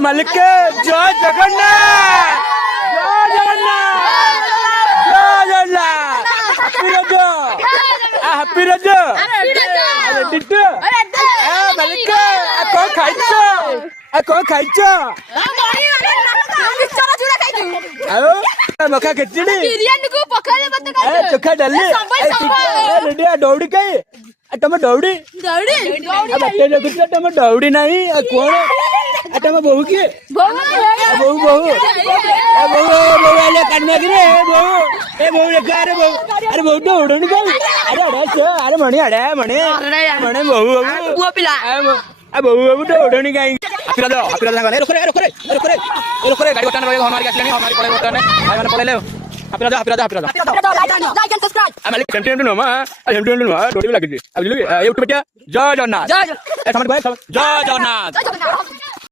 मालिक के जय जगन्नाथ जय जगन्नाथ हैप्पी रज अरे टिट्टू मालिक कौन खाइछ मका खिचड़ी चोखा डाली दौड़ी कहीं तुम दौड़ी तुम दौड़ी नहीं कौन तुम बहु किए बहु बहु काटना कि बहु ए बहु देखा अरे बहु दौड़नी कहीं अरे मणि अड़े मणि बहु बहु बहु दौड़नी कहीं गाड़ी बटन हमारी हमारी पड़े बटन पड़े जय जगन्नाथ जय जगन्नाथ।